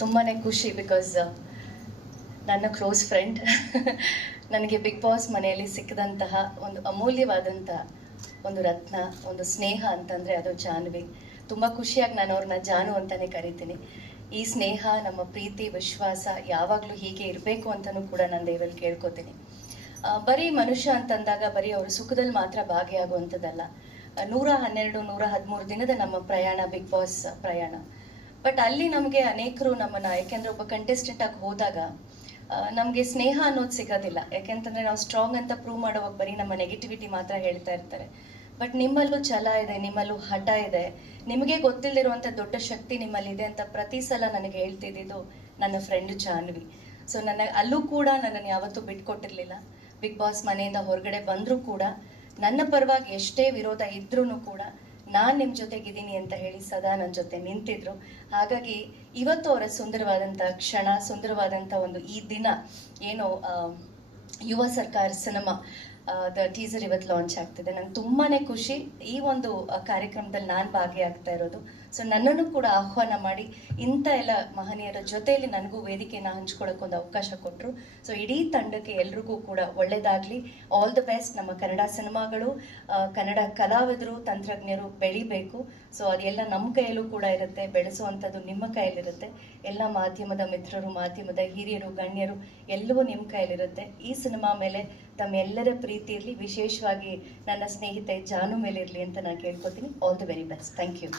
ತುಂಬಾ ಖುಷಿ ಬಿಕಾಸ್ ನನ್ನ ಕ್ಲೋಸ್ ಫ್ರೆಂಡ್ ನನಗೆ ಬಿಗ್ ಬಾಸ್ ಮನೆಯಲ್ಲಿ ಸಿಕ್ಕಿದಂತಹ ಒಂದು ಅಮೂಲ್ಯವಾದಂಥ ಒಂದು ರತ್ನ, ಒಂದು ಸ್ನೇಹ ಅಂತಂದರೆ ಅದು ಜಾನ್ವಿ. ತುಂಬ ಖುಷಿಯಾಗಿ ನಾನು ಅವ್ರನ್ನ ಜಾನು ಅಂತಲೇ ಕರಿತೀನಿ. ಈ ಸ್ನೇಹ, ನಮ್ಮ ಪ್ರೀತಿ, ವಿಶ್ವಾಸ ಯಾವಾಗಲೂ ಹೀಗೆ ಇರಬೇಕು ಅಂತಲೂ ಕೂಡ ನಾನು ದೇವರಲ್ಲಿ ಕೇಳ್ಕೊತೀನಿ. ಬರೀ ಮನುಷ್ಯ ಅಂತಂದಾಗ ಬರೀ ಅವರು ಸುಖದಲ್ಲಿ ಮಾತ್ರ ಭಾಗಿಯಾಗುವಂಥದ್ದಲ್ಲ. 112, 113 ದಿನದ ನಮ್ಮ ಪ್ರಯಾಣ, ಬಿಗ್ ಬಾಸ್ ಪ್ರಯಾಣ. ಬಟ್ ಅಲ್ಲಿ ನಮಗೆ ಅನೇಕರು ನಮ್ಮನ್ನು, ಯಾಕೆಂದರೆ ಒಬ್ಬ ಕಂಟೆಸ್ಟೆಂಟ್ ಆಗಿ ಹೋದಾಗ ನಮಗೆ ಸ್ನೇಹ ಅನ್ನೋದು ಸಿಗೋದಿಲ್ಲ. ಯಾಕೆಂತಂದರೆ ನಾವು ಸ್ಟ್ರಾಂಗ್ ಅಂತ ಪ್ರೂವ್ ಮಾಡುವಾಗ ಬರೀ ನಮ್ಮ ನೆಗೆಟಿವಿಟಿ ಮಾತ್ರ ಹೇಳ್ತಾ ಇರ್ತಾರೆ. ಬಟ್ ನಿಮ್ಮಲ್ಲೂ ಛಲ ಇದೆ, ನಿಮ್ಮಲ್ಲೂ ಹಠ ಇದೆ, ನಿಮಗೆ ಗೊತ್ತಿಲ್ಲದಿರುವಂಥ ದೊಡ್ಡ ಶಕ್ತಿ ನಿಮ್ಮಲ್ಲಿದೆ ಅಂತ ಪ್ರತಿ ಸಲ ನನಗೆ ಹೇಳ್ತಿದ್ದು ನನ್ನ ಫ್ರೆಂಡ್ ಜಾನ್ವಿ. ಸೊ ಅಲ್ಲೂ ಕೂಡ ನನ್ನನ್ನು ಯಾವತ್ತೂ ಬಿಟ್ಕೊಟ್ಟಿರಲಿಲ್ಲ. ಬಿಗ್ ಬಾಸ್ ಮನೆಯಿಂದ ಹೊರಗಡೆ ಬಂದರೂ ಕೂಡ ನನ್ನ ಪರವಾಗಿ ಎಷ್ಟೇ ವಿರೋಧ ಇದ್ರೂ ಕೂಡ ನಾನು ನಿಮ್ಮ ಜೊತೆಗಿದ್ದೀನಿ ಅಂತ ಹೇಳಿ ಸದಾ ನನ್ನ ಜೊತೆ ನಿಂತಿದ್ರು. ಹಾಗಾಗಿ ಇವತ್ತು ಅವರ ಸುಂದರವಾದಂಥ ಕ್ಷಣ, ಸುಂದರವಾದಂಥ ಒಂದು ಈ ದಿನ ಏನು ಯುವ ಸರ್ಕಾರ ಸಿನಿಮಾ ಟೀಸರ್ ಇವತ್ತು ಲಾಂಚ್ ಆಗ್ತಿದೆ. ನಂಗೆ ತುಂಬಾ ಖುಷಿ ಈ ಒಂದು ಕಾರ್ಯಕ್ರಮದಲ್ಲಿ ನಾನು ಭಾಗಿಯಾಗ್ತಾ ಇರೋದು. ಸೊ ನನ್ನನ್ನು ಕೂಡ ಆಹ್ವಾನ ಮಾಡಿ ಇಂಥ ಎಲ್ಲ ಮಹನೀಯರ ಜೊತೆಯಲ್ಲಿ ನನಗೂ ವೇದಿಕೆಯನ್ನು ಹಂಚ್ಕೊಳ್ಳೋಕ್ಕೊಂದು ಅವಕಾಶ ಕೊಟ್ಟರು. ಸೊ ಇಡೀ ತಂಡಕ್ಕೆ ಎಲ್ರಿಗೂ ಕೂಡ ಒಳ್ಳೆಯದಾಗಲಿ, ಆಲ್ ದ ಬೆಸ್ಟ್. ನಮ್ಮ ಕನ್ನಡ ಸಿನಿಮಾಗಳು, ಕನ್ನಡ ಕಲಾವಿದರು, ತಂತ್ರಜ್ಞರು ಬೆಳಿಬೇಕು. ಸೊ ಅದೆಲ್ಲ ನಮ್ಮ ಕೈಯಲ್ಲೂ ಕೂಡ ಇರುತ್ತೆ, ಬೆಳೆಸುವಂಥದ್ದು ನಿಮ್ಮ ಕೈಯಲ್ಲಿರುತ್ತೆ. ಎಲ್ಲ ಮಾಧ್ಯಮದ ಮಿತ್ರರು, ಮಾಧ್ಯಮದ ಹಿರಿಯರು, ಗಣ್ಯರು ಎಲ್ಲವೂ ನಿಮ್ಮ ಕೈಯಲ್ಲಿರುತ್ತೆ. ಈ ಸಿನಿಮಾ ಮೇಲೆ ತಮ್ಮೆಲ್ಲರ ಪ್ರೀತಿ ಇರಲಿ, ವಿಶೇಷವಾಗಿ ನನ್ನ ಸ್ನೇಹಿತೆ ಜಾನು ಮೇಲೆ ಇರಲಿ ಅಂತ ನಾನು ಕೇಳ್ಕೊತೀನಿ. All the very best. Thank you.